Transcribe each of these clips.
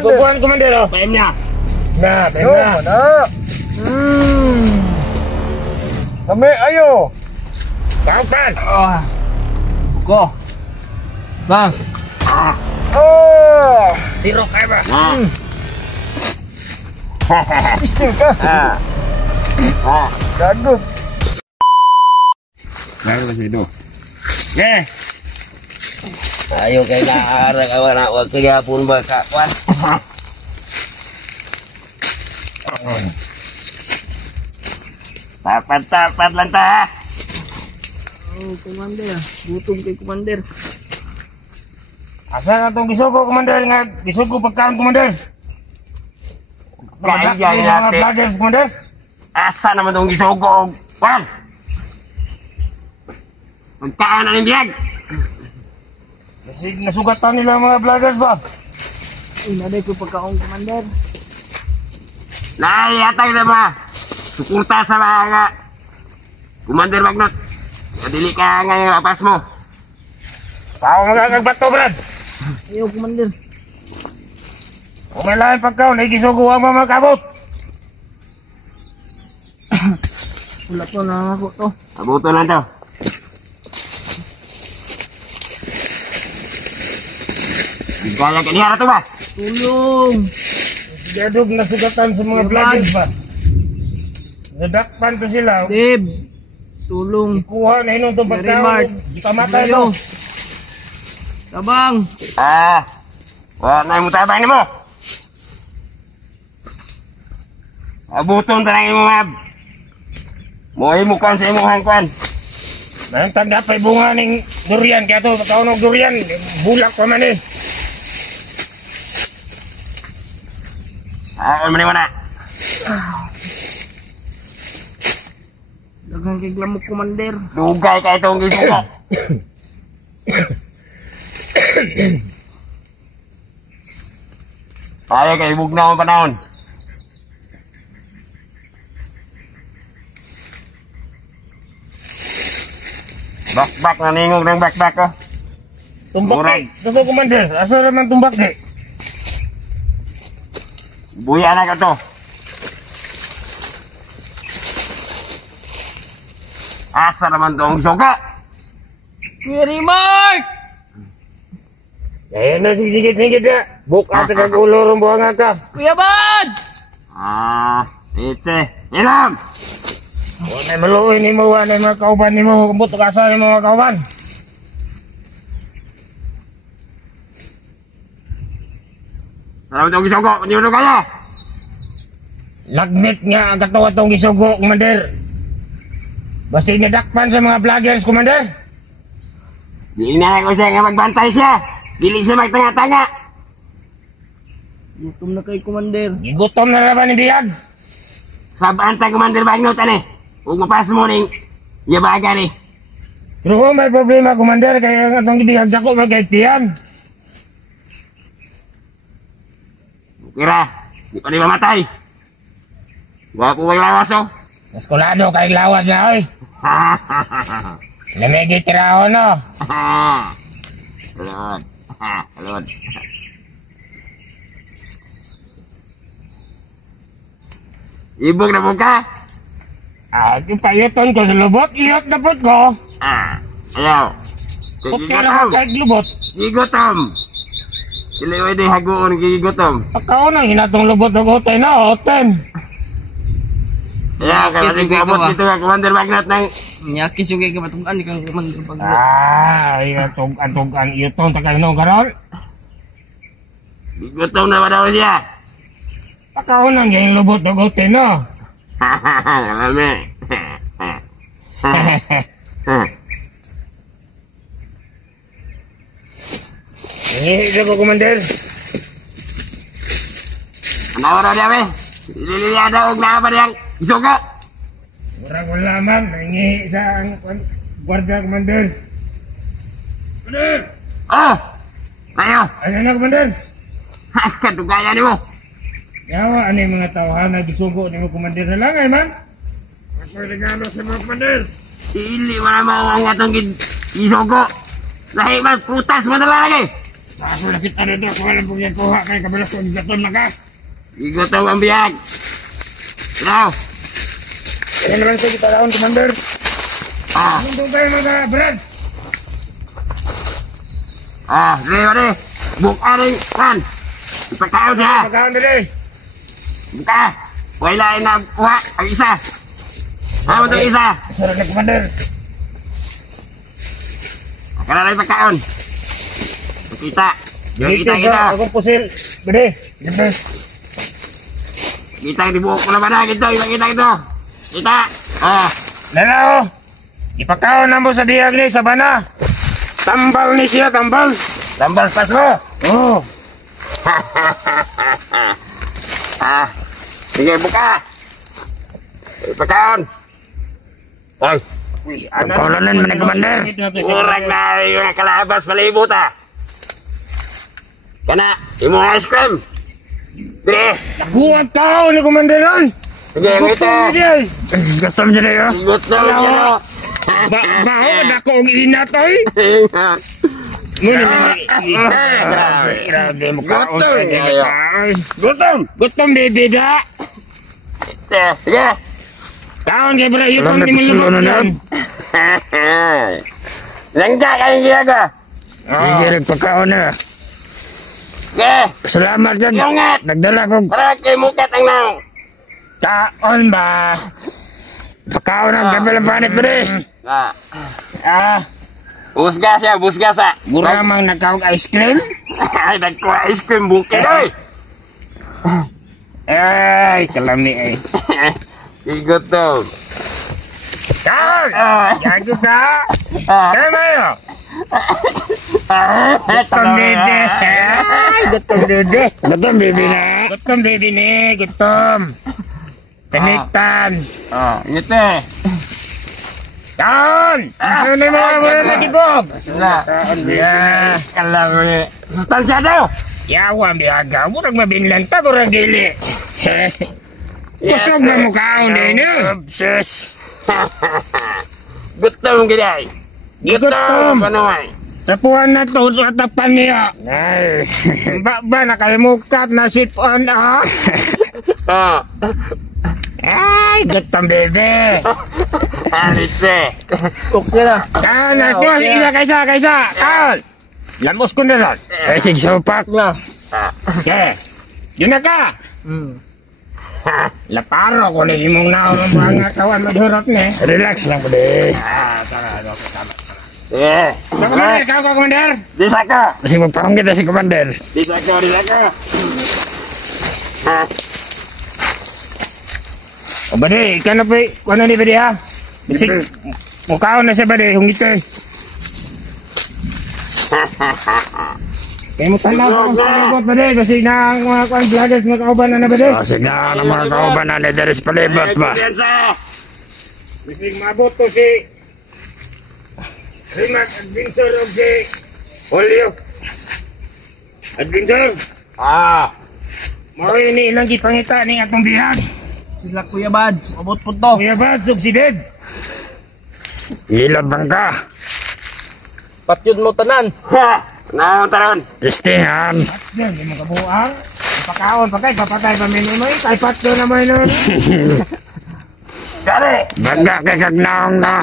Komandan. Kukuhan, Komandan. Oh. PM-nya. Nah, PM Yo, na. mana? Kami, ayo. Kapan? Buko. Bang. Oh, Sirok kayo ba? istil ka. Gago. Kaya ba siya Eh, ayo kay naara kawan nak wag kaya pun ba kawan. Tapat lang ta. Oh, Komander. Gutom kay Komander. asa nga itong gisugo, Komandan? Nga, gisugo pagkaan, Komandan. Kaya Mga natin. vloggers, Komandan. Asa naman tong gisugog? Wan. Magkaan na ng biyag. Kasi nasugatan nila mga vloggers ba? Uy, naday ko pagkaong Komander. Naihatag na ba? Suporta sa mga Commander Magnot. Dili ka ngayon apas mo. Tao magagagbato, Brad. Ayaw, Komander. Kung may lahat pagkaw, naigisugo ang mga kabot. Wala to, nangako to. Abuto lang to. Gaya ka niya to ba? Tulong! Gadog nasugatan sa mga Yung vloggers ads. ba? Nadakpan to sila. Deb! Tulong! Kuha na yun itong Very pagkaw. smart. Di pa matay Ayaw. to. Tabang! Wala na yung tabang mo. Abuton talaga mo mab. Mo'y mukan sa imong hangkwan. Nang tanda pa'y bunga ng durian. Kaya to, pagkaw ng durian, bulak pa man eh. Ano man na? Daghang kay glamok, Komander. Dugay ka itong gisugo. Tayo kay bugnaw ang panahon. Bakbak na ningog ng bakbak ko. Tumbak Murag. eh. Ito, Commander. Asa naman tumbak eh. Buya na ka to. Asa naman to ang gisugo. Kuya Remark! Ayan na, sigit-sigit na. Buka at kag-ulo rin buhanga ka. Kuya Bads! Ite. Ilam! Wala maluoy ni mo, wala mga kauban ni mo. Buto ka sa mga kauban. Salamat itong gisugo. Panyuno kayo. Lagnit nga ang katawa tong gisugo, Commander. Basta inadakpan sa mga vloggers, Commander. Di na ko siya nga magbantay siya. Dili siya magtanga-tanga. Gutom na kay Komander. Gigutom na naman ni Biyag. Sabaan tayo Commander Bagnot ani. Huwag mapas mo ning yabaga ni. Pero kung may problema, Commander, kaya nga itong Biyag ako magkaitian. Kira, di pa di mamatay. Wapo kay lawas oh. Maskulado kay lawas na, oy. Lamigi tiraho, no? Alon. Alon. Ibog na mo ka? Yung payuton ko sa lubot, iyot na po ko. Ayaw. Okay na ako kahit lubot. Gigotom. Sila yung hindi hagoon gigotom. Pagkaunang hinatong lubot na hotel na, hotel. Ayaw, kaya kasi Sige, kumot ikaw, dito ka Commander Magnot ng... Nyaki sugay ka matugan di kang Komander pag Ay, atog ang iyotong takay no, karol. Gigotom na ba daw siya? Pagkaunang yung lubot na hotel, no? Alame. Isa ko, Commander. Ano oras niya, be? Ililiada og na ba niyang isugo? Murag wala man, nangi sa guardia, Commander. Commander! Oh! Tayo! Ano na, Commander? Kadugaya ni mo! Yawa, ano yung mga tauhan na gisugo ni mo, Commander na lang, ay man? Ako regalo sa mga Commander. Ili mo na mo ang atong isugo! Lahi man, prutas mo na lagi! Ako nakit ano doon, kung alam pong yan kuha kay kabalas kong gaton na ka. Igutom ang biyag. Ikaw. Kaya naman sa kita laon, Commander. Ah, Ano tayo mga Brad? sige, pare. Buka rin, kan. Ipagkaon siya. Magkaon na rin. Buka. Wala na kuha ang isa. Ano itong isa? Sarap na, Commander. Akala na ipagkaon. Kita. Yung kita. Akong pusil. Bede. Ganda. Kita yung dibuok ko naman na. Kita ito. Kita. Lalaw. Ipakaon na mo sa diyag ni sa bana. Tambal ni siya, tambal. Tambal pas mo. Oh. Sige, buka. Ipagkaon. Ay. Pagkaulanan man ang Commander. Murag na yung kalabas palibot Kana, yung mga ice cream. Dire. Buwag tao ni Commander ron. Sige, ito. Gusto mo dyan na yun. Gusto mo dyan. Baho, dako ang inatoy. Grabe mo kaon. Gutom, baby da. Sige. Kaon kay bro, yun kung di mo lumot yan. Langga kayong giyaga. Sige, nagpakaon na. Sige. Salamat yan. Ingat. Nagdala ko. Para kay mukat ang nang. Kaon ba? Pakaon ang gabal ang panit ba rin? Busga siya. Guramang nagkawag ice cream? Ay, nagkuha ice cream bukid. Ay, kalami eh. Igot to. Kaon! Gago ka! Kaya mo yun? Gutom baby! Gutom baby! Gutom baby na! Gutom baby ni! Gutom! Tanitan! Ngiti. Kaon! Ano na mga wala na dibog? Yeah! Kalami. Sustansyado! Yawa biyaga! Murag mabinlan ta! Murag gili! Kusog na mo kaon din yun! Sus! Gutom gini. Gutom! Panuay. Tapuan na to sa tapan niya! Ay! Ba nakalimukat na sipon ah! Ay! Gutom bebe! Alite. Okay na. Kaon na! Tuwas isa kaysa! Kaon! Lamos ko na ron! Ay sigsupak! Na. Okay! Yun na ka! Laparo ko na imong naon ang mga kawan madhurot ni. Relax lang po di. Sige. Commander, ikaw ka, Commander! Disa ka. Kasi magpahong kita si Commander. Disa ka. O ba di, ikaw na po ano ni ba di ha? Kasi mukhaon na siya ba di, hungit eh. Kaya mo tanaw ko kung palibot ba di, kasi na ang mga kuwan vloggers mga kauban na ba di? Kasi na ang mga kauban na na dari sa palibot ba? Kasi mabot ko si Rimac Adventure o si Julio Adventure. Mao ini ilang gipangita ning atong bihag. Sila Kuya Bads. Abot po to. Kuya Bad, subsided. Ilab bang ka? Patyod mo tanan. Taron. Testingan. Yan, di mo kabuang. Pakaon pa kay papatay pa minimay. Kay patyo na mo yun. Kare. Baga kay kagnaong na.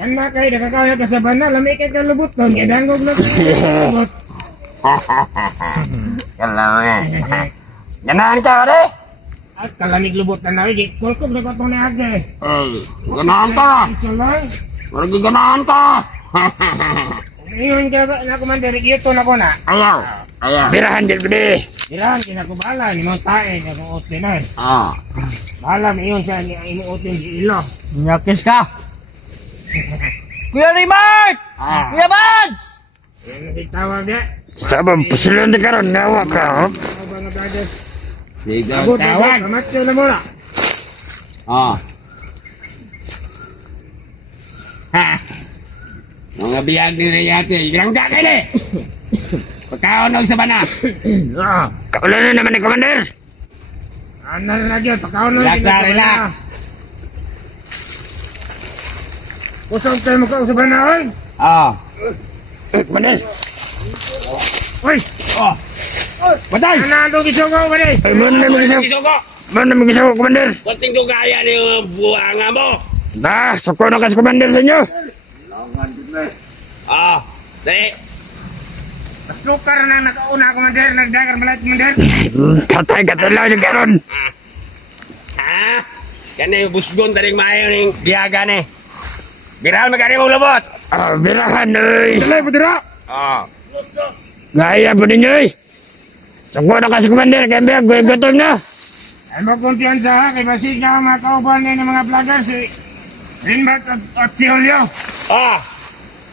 Yan na kay nakakaya ka sa bana. Lami kay kalubot nun. Kaya dangog na kalubot. Kalami. Ganahan ka, kare. At kalamig lubot na na. Kulkog na ko itong naagde. Ganahan ka. Salay. Maragi ganahan ka. Ngayon ka ba na Commander, ito na ko na. Ayaw. Birahan din bili. Birahan, kinakubala. Limang tae, nakuot din ay. Bahala, mayon siya, inuotin si Ilo. Nyakis ka. Kuya Rimark! Kuya Bads! Yan na si tawag niya. Sabang pusilon di karon nawa ka. Ako ba nga brothers? Sige. Abot, tawag. Kamatyo na muna. Mga biyag ni Rayate. Ilang ka kayo eh. Pagkaon og sa bana. Kaulan na naman ni Commander. Ano na dyan, pagkaon na. Relax. Kusang tayo magkaon sa banaon. Commander. Uy! Oh. Batay! Ano gisugo ba di? Ay, mo na mag-isok. Isuko! Mo na mag-isok, Commander. Kunting dugaya na yung buhanga mo. Nah, suko na kasi Commander sa inyo. Ah, dali. Mas lukar na nakauna, Commander. Nagdagar malat, Commander. Katay lang yung karon. Ha? Yan yung busgon taring maayo ng giyaga ni. Biral magkari mong lubot. Ah, birahan, oy. Dali, budira. Oh. Gaya po ninyo, eh. Suko na kasi Commander, kaya biyak, gutom na. Ay mo kumpiyansa ha, kay basig na mga kauban na ng mga vlogger si Rinbert at si Julio. Ah.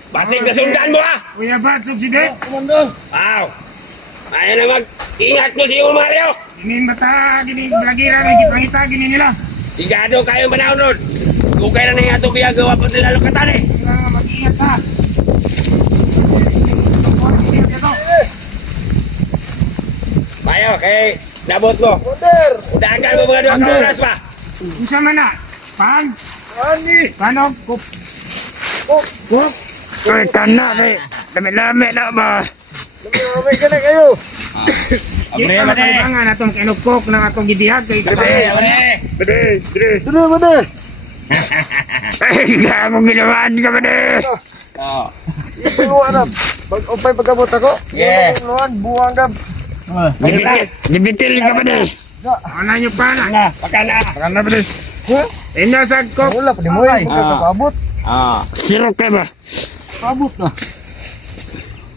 Basig na sundan mo ah. Kuya Bat, subsidi. Wow. Ayaw na mag-ingat mo si Mario. Ginin mata, ginin blagira, may pangita, ginin nila. Sigado kayo manahon nun. Kukay na nga ito biya gawa pa nila lukatan eh. Sila nga mag-ingat ha. Mayo, kay nabot mo. Dagan mo mga 2 oras pa. Isa man na. Pan. Panog. Kup. Kup. Ay, kana, eh. Lami-lami na ba? Di pa makalibangan atong kinukok ng atong gidihag kay Bede. Ay, kaya mong ginawan ka ba, de? Oh. Upay pagkabot ako. Yeah. Buwang gab. Dibitil ka ba, de? Ano nyo pa na? Pakana. Pakana ba dis? Inyo sa kok. Wala pa di mo yung pagkabot. Ah. Sirok ka ba? Pabot na.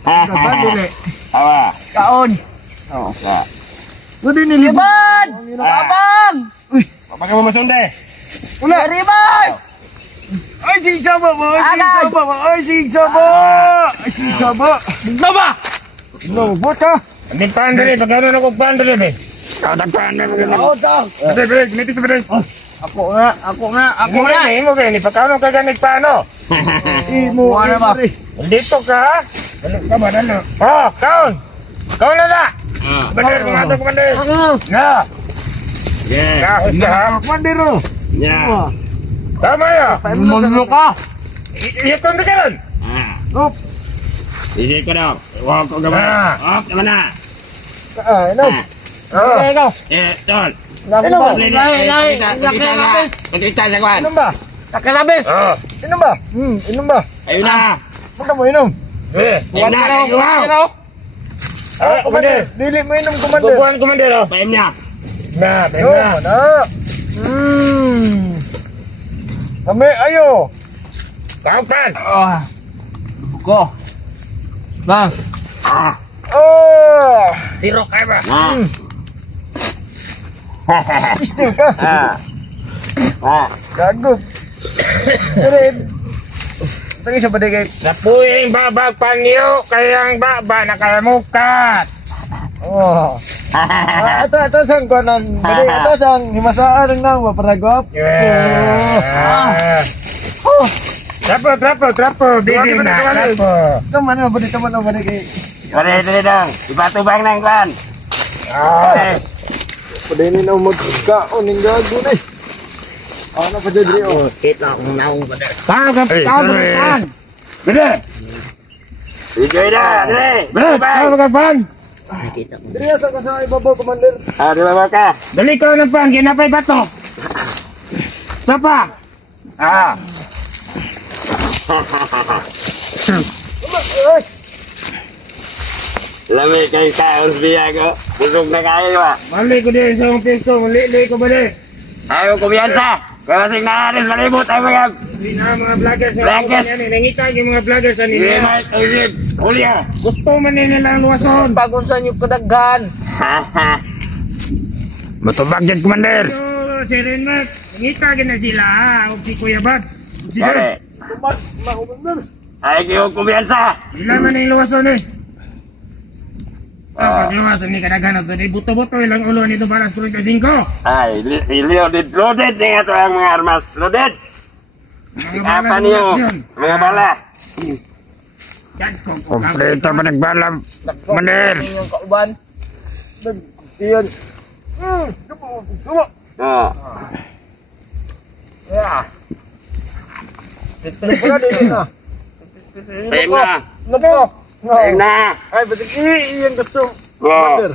Dapat dili. Awa. Kaon. Oh. Pwede nilibot. Yabads! Abang! Papaga mo masunde. Wala. Ribay! Ay, sige saba mo. Ay, sige saba. Ay, sige saba. Bugno ba? No, bot ka. Hindi pan dili, pagano na kog pan dili. Ikaw tagpaan na mga Oo, ta. Bede, bede, ginitis bede. Ako nga. Ako na. Imo gani, pagano ka ganig paano? Imo. Buwan na ba? Dito ka ha? Ano ka ba dalo? Oh, kaon. Kaon na na. Ah. Commander, mga to, Commander. Ako. Na. Yeah. Kahit ka ha? Mandiro. Yeah. Tama ya. Magno ka! Iyaton na karon. Ah. Up. Isi ko daw. Huwag ko gawa. Ah. Oh, tama na. Inom. Oh. Okay, ikaw. Tol. Inom ba? Pagkita sa kwan. Inom ba? Nakalabis! Oh. Inom ba? Inom ba? Ayun na. Magka mo inom. Eh. Ayun na. Wow. Ah, Commander. Dili mo inom, Commander. Bubuan, Commander. Oh. Paim niya. Na, Yo, na. na. Kami, ayo. Kaon pan. Ah. Buko. Bang. Ah. Oh. Sirok kayo ba? Istim ka. Gago. Red. Tangi sa baday Napuy ang babag panyo, kayang baba nakamukat. Oh. Ito sang kuanan. Baday ito sang himasaan ng maparagop. Yeah. Oh. Trapo. Bigay na, trapo. Teman na baday kay. Dali dong. Ibatubang na yung kwan. Ah. Baday ni na magkaon ning gago na. Ano pa diri oh. Kita akong naong ba na. Ay, sorry. Bede. Enjoy na. Dali. Bede, kaon ka pan. Diri sa sa ibabaw, Commander. Ah, di ba ka? Dali ka ng pan, ginapay bato. Sapa. Ah. Lami kay kaon biya ko. Busog na kayo ba? Mali ko din sa umpis ko, mali ko ba din? Ayaw kumpiyansa. Kaya kasing naaris malibot ay mga. Hindi na mga vloggers sa Vloggers. nangitag yung mga vloggers sa Hindi nila. na isip. Hulya. Gusto man nila lang luwason. Pagunsan yung kadaghan. Matubag dyan, Commander. So, si Renmat, nangitag na sila ha, o si Kuya Bats. Si Dali. Ay, kayo kumpiyansa. Sila man yung luwason eh. Pag luwason ni kadaghan ito, buto-buto ilang ulo nito para sa 35. Ay, loaded na ito ang mga armas. Loaded. Apa niyo? Mga bala. Kompleto pa nagbalam. Commander. Yung kauban. Iyan. Sumo. Oh. Ya. Wala dili na. Payam na. Nako. Ayun na. Ay, batik iyang gusto. Oh. Commander.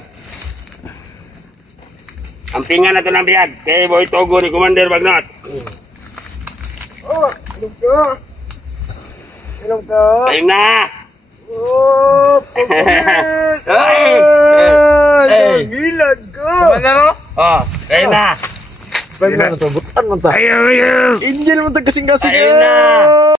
Ang pinga na ito ng biyag. Kay Boy Togo ni Commander Bagnot. Oh, inom ka. Inom ka. Ayun na. Oh, pagkakas. Ay! Ay, gilad ka. Ano? Oh, ayun na. Pwede na ito, butan mo ta. Ayaw, ayaw. Angel mo ta kasing-kasing. Ayun na.